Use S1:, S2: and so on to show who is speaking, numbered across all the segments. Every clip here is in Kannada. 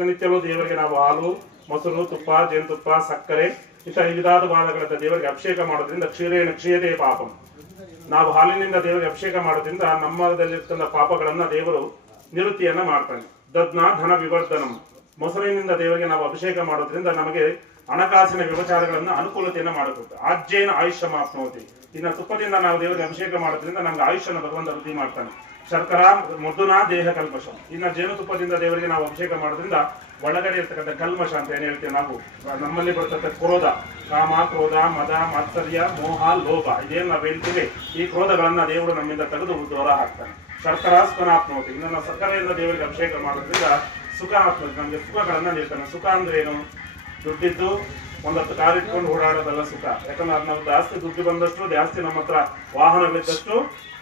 S1: ಪ್ರತಿನಿತ್ಯವೂ ದೇವರಿಗೆ ನಾವು ಹಾಲು, ಮೊಸರು, ತುಪ್ಪ, ಜೇನುತುಪ್ಪ, ಸಕ್ಕರೆ, ಇಂಥ ವಿಧಾದ ಭಾಗಗಳಿಂದ ದೇವರಿಗೆ ಅಭಿಷೇಕ ಮಾಡೋದ್ರಿಂದ ಕ್ಷೀರೇಣ ಕ್ಷೀರೇ ಪಾಪಂ. ನಾವು ಹಾಲಿನಿಂದ ದೇವರಿಗೆ ಅಭಿಷೇಕ ಮಾಡೋದ್ರಿಂದ ನಮ್ಮದಲ್ಲಿರ್ತಕ್ಕಂಥ ಪಾಪಗಳನ್ನ ದೇವರು ನಿವೃತ್ತಿಯನ್ನ ಮಾಡ್ತಾನೆ. ದದ್ನ ಧನ ವಿವರ್ಧನಂ. ಮೊಸರಿನಿಂದ ದೇವರಿಗೆ ನಾವು ಅಭಿಷೇಕ ಮಾಡೋದ್ರಿಂದ ನಮಗೆ ಹಣಕಾಸಿನ ವ್ಯವಚಾರಗಳನ್ನು ಅನುಕೂಲತೆಯನ್ನು ಮಾಡಿಕೊಡುತ್ತೆ ಆಜ್ಯೇನ ಆಯುಷ್ಯ ಮಾಪ್ನೋತಿ ಇನ್ನ ತುಪ್ಪದಿಂದ ನಾವು ದೇವರಿಗೆ ಅಭಿಷೇಕ ಮಾಡೋದ್ರಿಂದ ನಮ್ಗೆ ಆಯುಷ್ಯನ ಭಗವಂತ ವೃದ್ಧಿ ಮಾಡ್ತಾನೆ. ಶರ್ಕರ ಮೃದುನ ದೇಹ ಕಲ್ಮಶ ಇನ್ನ ಜೇನುತುಪ್ಪದಿಂದ ದೇವರಿಗೆ ನಾವು ಅಭಿಷೇಕ ಮಾಡೋದ್ರಿಂದ ಒಳಗಡೆ ಇರ್ತಕ್ಕಂಥ ಕಲ್ಮಶ ಅಂತ ಏನ್ ಹೇಳ್ತೀವಿ ನಾವು? ನಮ್ಮಲ್ಲಿ ಬರ್ತಕ್ಕಂಥ ಕ್ರೋಧ. ಕಾಮ, ಕ್ರೋಧ, ಮದ, ಮಾತ್ಸರ್ಯ, ಮೋಹ, ಲೋಭ. ಇದೇನು ನಾವು ಹೇಳ್ತೀವಿ? ಈ ಕ್ರೋಧಗಳನ್ನ ದೇವರು ನಮ್ಮಿಂದ ತೆಗೆದು ದೂರ ಹಾಕ್ತಾನೆ. ಶರ್ಕರ ಇನ್ನು ನಾವು ಸಕ್ಕರೆಯಿಂದ ದೇವರಿಗೆ ಅಭಿಷೇಕ ಮಾಡೋದ್ರಿಂದ ಸುಖ ಆಗ್ತದೆ. ನಮಗೆ ಸುಖಗಳನ್ನ ನೀಡ್ತಾನೆ ಸುಖ ಅಂದ್ರೆ ಏನು? ದುಡ್ಡಿದ್ದು ಒಂದತ್ತು ಕಾರ್ ಇಟ್ಕೊಂಡು ಓಡಾಡೋದಲ್ಲ ಸುಖ. ಯಾಕಂದ್ರೆ ನಾವು ಜಾಸ್ತಿ ದುಡ್ಡು ಬಂದಷ್ಟು ಜಾಸ್ತಿ ನಮ್ಮ ಹತ್ರ ವಾಹನಗಳಿದ್ದಷ್ಟು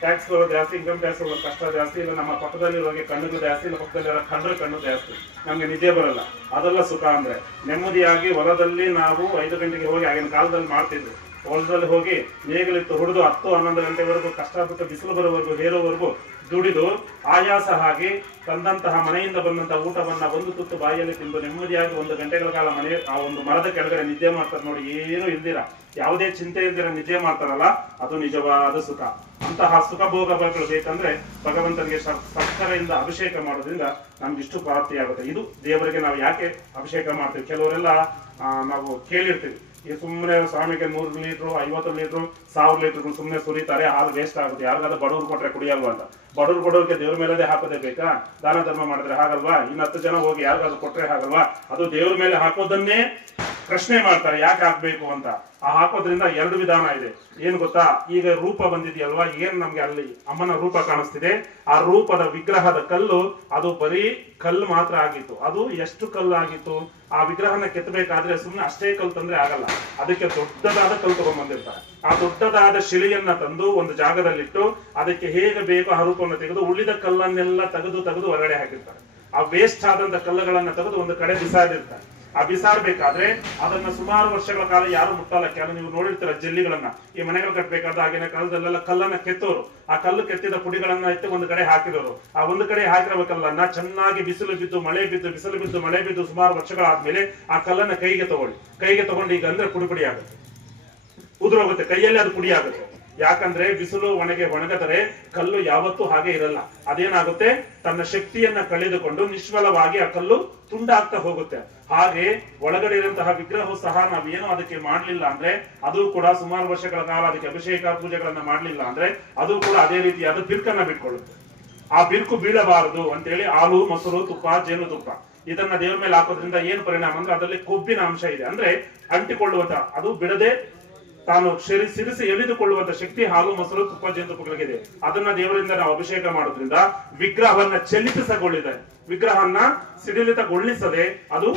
S1: ಟ್ಯಾಕ್ಸ್ ಜಾಸ್ತಿ ಇನ್ಕಮ್ ಟ್ಯಾಕ್ಸ್ ಕಷ್ಟ ಜಾಸ್ತಿ ಇಲ್ಲ. ನಮ್ಮ ಪಕ್ಕದಲ್ಲಿರೋಗೆ ಕಣ್ಣುಗಳು ಜಾಸ್ತಿ ಇಲ್ಲ. ಪಕ್ಕದಲ್ಲಿರೋ ಕಣ್ಣು ಕಣ್ಣು ಜಾಸ್ತಿ. ನಮಗೆ ನಿದ್ದೆ ಬರಲ್ಲ. ಅದೆಲ್ಲ ಸುಖ ಅಂದ್ರೆ ನೆಮ್ಮದಿಯಾಗಿ ಹೊಲದಲ್ಲಿ ನಾವು ಐದು ಗಂಟೆಗೆ ಹೋಗಿ ಆಗಿನ ಕಾಲದಲ್ಲಿ ಮಾಡ್ತಿದ್ವಿ. ಹೊಲದಲ್ಲಿ ಹೋಗಿ ನೇಗಿಲಿತ್ತು ಹೊಡೆದು ಹತ್ತು ಹನ್ನೊಂದು ಗಂಟೆವರೆಗೂ, ಕಷ್ಟಪಟ್ಟು ಬಿಸಿಲು ಬರೋವರೆಗೂ ಹೇರೋವರೆಗೂ ದುಡಿದು ಆಯಾಸ ಆಗಿ ತಂದಂತಹ ಮನೆಯಿಂದ ಬಂದಂತಹ ಊಟವನ್ನ ಒಂದು ತುತ್ತು ಬಾಯಲ್ಲಿ ತಿಂದು ನೆಮ್ಮದಿಯಾಗಿ ಒಂದು ಗಂಟೆಗಳ ಕಾಲ ಮನೆ, ಆ ಒಂದು ಮರದ ಕೆಳಗಡೆ ನಿದ್ದೆ ಮಾಡ್ತಾರೆ ನೋಡಿ, ಏನು ಇಲ್ದಿರ? ಯಾವುದೇ ಚಿಂತೆ ಇಲ್ದಿರ, ನಿದ್ದೆ ಮಾಡ್ತಾರಲ್ಲ, ಅದು ನಿಜವಾದ ಸುಖ. ಅಂತಹ ಸುಖ ಭೋಗಗಳು ಬೇಕಂದ್ರೆ ಭಗವಂತನಿಗೆ ಸಕ್ಕರೆಯಿಂದ ಅಭಿಷೇಕ ಮಾಡೋದ್ರಿಂದ ನಮ್ಗೆ ಇಷ್ಟು ಪ್ರಾಪ್ತಿಯಾಗುತ್ತೆ. ಇದು ದೇವರಿಗೆ ನಾವು ಯಾಕೆ ಅಭಿಷೇಕ ಮಾಡ್ತೀವಿ? ಕೆಲವರೆಲ್ಲ ನಾವು ಕೇಳಿರ್ತೀವಿ. ಈ ಸುಮ್ಮನೆ ಸ್ವಾಮಿಗೆ ನೂರು ಲೀಟ್ರು, ಐವತ್ತು ಲೀಟ್ರು, ಸಾವಿರ ಲೀಟರ್ ಸುಮ್ಮನೆ ಸುರಿತಾರೆ, ಹಾಲು ವೇಸ್ಟ್ ಆಗುತ್ತೆ. ಯಾರಿಗಾದ್ರೂ ಬಡವ್ರು ಕೊಟ್ಟರೆ ಕುಡಿಯಲ್ವಾ ಅಂತ. ಬಡವ್ರು ಬಡವ್ರಿಗೆ ದೇವ್ರ ಮೇಲೆ ಹಾಕೋದೇ ಬೇಕಾ? ದಾನ ಧರ್ಮ ಮಾಡಿದ್ರೆ ಹಾಗಲ್ವಾ? ಇನ್ನು ಹತ್ತು ಜನ ಹೋಗಿ ಯಾರಿಗಾದ್ರು ಕೊಟ್ರೆ ಹಾಗಲ್ವಾ? ಅದು ದೇವ್ರ ಮೇಲೆ ಹಾಕೋದನ್ನೇ ಪ್ರಶ್ನೆ ಮಾಡ್ತಾರೆ, ಯಾಕೆ ಹಾಕ್ಬೇಕು ಅಂತ. ಆ ಹಾಕೋದ್ರಿಂದ ಎರಡು ವಿಧಾನ ಇದೆ. ಏನ್ ಗೊತ್ತಾ? ಈಗ ರೂಪ ಬಂದಿದೆಯಲ್ವಾ? ಏನ್ ನಮ್ಗೆ ಅಲ್ಲಿ ಅಮ್ಮನ ರೂಪ ಕಾಣಿಸ್ತಿದೆ? ಆ ರೂಪದ ವಿಗ್ರಹದ ಕಲ್ಲು, ಅದು ಬರೀ ಕಲ್ಲು ಮಾತ್ರ ಆಗಿತ್ತು. ಅದು ಎಷ್ಟು ಕಲ್ಲು ಆಗಿತ್ತು? ಆ ವಿಗ್ರಹನ ಕೆತ್ತಬೇಕಾದ್ರೆ ಸುಮ್ಮನೆ ಅಷ್ಟೇ ಕಲ್ಲು ತಂದ್ರೆ ಆಗಲ್ಲ. ಅದಕ್ಕೆ ದೊಡ್ಡದಾದ ಕಲ್ಲು ತಗೊಂಡ್ಬಂದಿರ್ತಾರೆ. ಆ ದೊಡ್ಡದಾದ ಶಿಲೆಯನ್ನ ತಂದು ಒಂದು ಜಾಗದಲ್ಲಿಟ್ಟು ಅದಕ್ಕೆ ಹೇಗೆ ಬೇಕೋ ಆ ರೂಪವನ್ನು ತೆಗೆದು ಉಳಿದ ಕಲ್ಲನ್ನೆಲ್ಲ ತೆಗೆದು ತೆಗೆದು ಹೊರಗಡೆ ಹಾಕಿರ್ತಾರೆ. ಆ ವೇಸ್ಟ್ ಆದಂತ ಕಲ್ಲುಗಳನ್ನ ತೆಗೆದು ಒಂದು ಕಡೆ ಬಿಸಾಡಿರ್ತಾರೆ. ಆ ಬಿಸಾಡ್ಬೇಕಾದ್ರೆ ಅದನ್ನ ಸುಮಾರು ವರ್ಷಗಳ ಕಾಲ ಯಾರು ಮುಟ್ಟಲ್ಲ ಕೆಲವು ನೀವು ನೋಡಿರ್ತೀರ ಜಲ್ಲಿಗಳನ್ನ. ಈ ಮನೆಗಳು ಕಟ್ಟಬೇಕಾದ್ರೆ ಆಗಿನ ಕಾಲದಲ್ಲೆಲ್ಲ ಕಲ್ಲನ್ನ ಕೆತ್ತೋರು. ಆ ಕಲ್ಲು ಕೆತ್ತಿದ ಪುಡಿಗಳನ್ನ ಎತ್ತಿ ಒಂದು ಕಡೆ ಹಾಕಿರೋರು. ಆ ಒಂದು ಕಡೆ ಹಾಕಿರಬೇಕಲ್ಲನ್ನ ಚೆನ್ನಾಗಿ ಬಿಸಿಲು ಬಿದ್ದು, ಮಳೆ ಬಿದ್ದು, ಬಿಸಿಲು ಬಿದ್ದು, ಮಳೆ ಬಿದ್ದು ಸುಮಾರು ವರ್ಷಗಳಾದ್ಮೇಲೆ ಆ ಕಲ್ಲನ್ನ ಕೈಗೆ ತಗೊಳ್ಳಿ. ಕೈಗೆ ತಗೊಂಡು ಈಗ ಅಂದ್ರೆ ಪುಡಿ ಪುಡಿ ಆಗುತ್ತೆ. ಉದುರೋಗುತ್ತೆ, ಕೈಯಲ್ಲಿ ಅದು ಪುಡಿ ಯಾಕಂದ್ರೆ ಬಿಸಿಲು, ಒಣಗೆ, ಒಣಗದರೆ ಕಲ್ಲು ಯಾವತ್ತೂ ಹಾಗೆ ಇರಲ್ಲ. ಅದೇನಾಗುತ್ತೆ? ತನ್ನ ಶಕ್ತಿಯನ್ನ ಕಳೆದುಕೊಂಡು ನಿಶ್ವಲವಾಗಿ ಆ ಕಲ್ಲು ತುಂಡಾಗ್ತಾ ಹೋಗುತ್ತೆ. ಹಾಗೆ ಒಳಗಡೆ ಇರುವಂತಹ ವಿಗ್ರಹವು ಸಹ ನಾವೇನು ಅದಕ್ಕೆ ಮಾಡಲಿಲ್ಲ ಅಂದ್ರೆ, ಅದು ಕೂಡ ಸುಮಾರು ವರ್ಷಗಳ ಕಾಲ ಅದಕ್ಕೆ ಅಭಿಷೇಕ, ಪೂಜೆಗಳನ್ನ ಮಾಡಲಿಲ್ಲ ಅಂದ್ರೆ, ಅದು ಕೂಡ ಅದೇ ರೀತಿಯಾದ ಬಿರ್ಕನ್ನ ಬಿಟ್ಕೊಳ್ಳುತ್ತೆ. ಆ ಬಿರ್ಕು ಬೀಳಬಾರದು ಅಂತೇಳಿ ಹಾಲು, ಮೊಸರು, ತುಪ್ಪ ಜೇನುತುಪ್ಪ ಇದನ್ನ ದೇವ್ರ ಮೇಲೆ ಹಾಕೋದ್ರಿಂದ ಏನ್ ಪರಿಣಾಮ ಅಂದ್ರೆ, ಅದರಲ್ಲಿ ಕೊಬ್ಬಿನ ಅಂಶ ಇದೆ. ಅಂದ್ರೆ ಅಂಟಿಕೊಳ್ಳುವಂತ ಅದು ಬಿಡದೆ ತಾನು ಸಿರಿಸಿ ಎಳೆದುಕೊಳ್ಳುವಂತ ಶಕ್ತಿ ಹಾಲು ಮೊಸರು ತುಪ್ಪ ಜೇನುತುಪ್ಪಗಳಿಗಿದೆ ಅದನ್ನ ದೇವರಿಂದ ನಾವು ಅಭಿಷೇಕ ಮಾಡೋದ್ರಿಂದ ವಿಗ್ರಹವನ್ನ ಚಲಿತಗೊಳ್ಳಿದೆ ವಿಗ್ರಹವನ್ನ ಸಿಡಿಲಿತಗೊಳಿಸದೆ ಅದು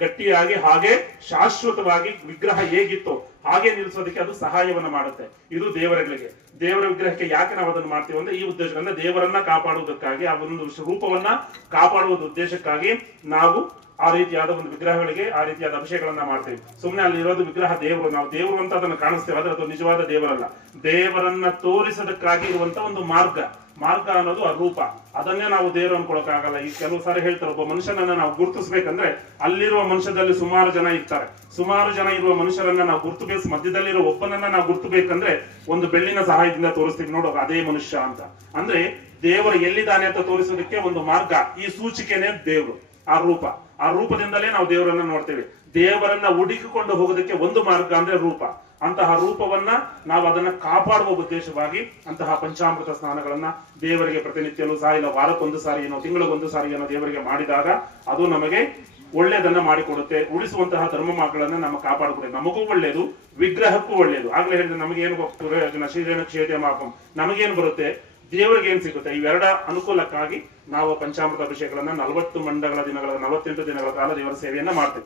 S1: ಗಟ್ಟಿಯಾಗಿ ಹಾಗೆ ಶಾಶ್ವತವಾಗಿ ವಿಗ್ರಹ ಹೇಗಿತ್ತು ಹಾಗೆ ನಿಲ್ಲಿಸೋದಕ್ಕೆ ಅದು ಸಹಾಯವನ್ನ ಮಾಡುತ್ತೆ. ಇದು ದೇವರಗಳಿಗೆ. ದೇವರ ವಿಗ್ರಹಕ್ಕೆ ಯಾಕೆ ನಾವು ಅದನ್ನು ಮಾಡ್ತೀವಿ ಅಂದ್ರೆ ಈ ಉದ್ದೇಶದಿಂದ ದೇವರನ್ನ ಕಾಪಾಡುವುದಕ್ಕಾಗಿ ಆ ಒಂದು ರೂಪವನ್ನ ಕಾಪಾಡುವ ಉದ್ದೇಶಕ್ಕಾಗಿ ನಾವು ಆ ರೀತಿಯಾದ ಒಂದು ವಿಗ್ರಹಗಳಿಗೆ ಆ ರೀತಿಯಾದ ಅಭಿಷೇಕಗಳನ್ನ ಮಾಡ್ತೇವೆ. ಸುಮ್ಮನೆ ಅಲ್ಲಿ ಇರೋದು ವಿಗ್ರಹ ದೇವರು, ನಾವು ದೇವರು ಅಂತ ಅದನ್ನು ಕಾಣಿಸ್ತೇವೆ. ಆದ್ರೆ ಅದು ನಿಜವಾದ ದೇವರಲ್ಲ. ದೇವರನ್ನ ತೋರಿಸೋದಕ್ಕಾಗಿ ಇರುವಂತ ಒಂದು ಮಾರ್ಗ. ಮಾರ್ಗ ಅನ್ನೋದು ಅರೂಪ ರೂಪ. ಅದನ್ನೇ ನಾವು ದೇವರು ಅನ್ಕೊಳಕಾಗಲ್ಲ ಈ ಕೆಲವು ಸಾರಿ ಹೇಳ್ತಾರೆ, ಒಬ್ಬ ಮನುಷ್ಯನನ್ನ ನಾವು ಗುರುತಿಸ್ಬೇಕಂದ್ರೆ ಅಲ್ಲಿರುವ ಮನುಷ್ಯದಲ್ಲಿ ಸುಮಾರು ಜನ ಇರ್ತಾರೆ. ಸುಮಾರು ಜನ ಇರುವ ಮನುಷ್ಯರನ್ನ ನಾವು ಗುರುತುಬೇಕು. ಮಧ್ಯದಲ್ಲಿರೋ ಒಬ್ಬನನ್ನ ನಾವು ಗುರುತುಬೇಕಂದ್ರೆ ಒಂದು ಬೆಳ್ಳಿನ ಸಹಾಯದಿಂದ ತೋರಿಸ್ತೀವಿ. ನೋಡು ಅದೇ ಮನುಷ್ಯ ಅಂತ. ಅಂದ್ರೆ ದೇವರು ಎಲ್ಲಿದ್ದಾನೆ ಅಂತ ತೋರಿಸೋದಕ್ಕೆ ಒಂದು ಮಾರ್ಗ. ಈ ಸೂಚಿಕೆನೇ ದೇವರು. ಆ ರೂಪ ಆ ರೂಪದಿಂದಲೇ ನಾವು ದೇವರನ್ನ ನೋಡ್ತೇವೆ. ದೇವರನ್ನ ಹುಡುಕಿಕೊಂಡು ಹೋಗೋದಕ್ಕೆ ಒಂದು ಮಾರ್ಗ ಅಂದ್ರೆ ರೂಪ. ಅಂತಹ ರೂಪವನ್ನ ನಾವು ಅದನ್ನ ಕಾಪಾಡುವ ಉದ್ದೇಶವಾಗಿ ಅಂತಹ ಪಂಚಾಮೃತ ಸ್ನಾನಗಳನ್ನ ದೇವರಿಗೆ ಪ್ರತಿನಿತ್ಯಲು ಸಹ ಇಲ್ಲ ವಾರಕ್ಕೊಂದು ಸಾರಿ ಏನೋ, ತಿಂಗಳಿಗೊಂದು ಸಾರಿ ಏನೋ ದೇವರಿಗೆ ಮಾಡಿದಾಗ ಅದು ನಮಗೆ ಒಳ್ಳೆಯದನ್ನ ಮಾಡಿಕೊಡುತ್ತೆ. ಉಳಿಸುವಂತಹ ಧರ್ಮ ಮಾರ್ಗಗಳನ್ನ ನಮ್ಮ ಕಾಪಾಡಿಕೊಡುತ್ತೆ. ನಮಗೂ ಒಳ್ಳೇದು ವಿಗ್ರಹಕ್ಕೂ ಒಳ್ಳೆಯದು. ಆಗ್ಲೇ ಹೇಳಿದ್ರೆ ನಮಗೇನು ಶ್ರೀರೇಣ ಕ್ಷೇತ್ರ ಮಾಪಂ. ನಮಗೇನು ಬರುತ್ತೆ? ದೇವರಿಗೆ ಏನ್ ಸಿಗುತ್ತೆ? ಇವೆರಡ ಅನುಕೂಲಕ್ಕಾಗಿ ನಾವು ಪಂಚಾಮೃತ ಅಭಿಷೇಕಗಳನ್ನ ನಲವತ್ತು ಮಂಡಗಳ ದಿನಗಳ, ನಲವತ್ತೆಂಟು ದಿನಗಳ ಕಾಲ ದೇವರ ಸೇವೆಯನ್ನ ಮಾಡ್ತೇವೆ.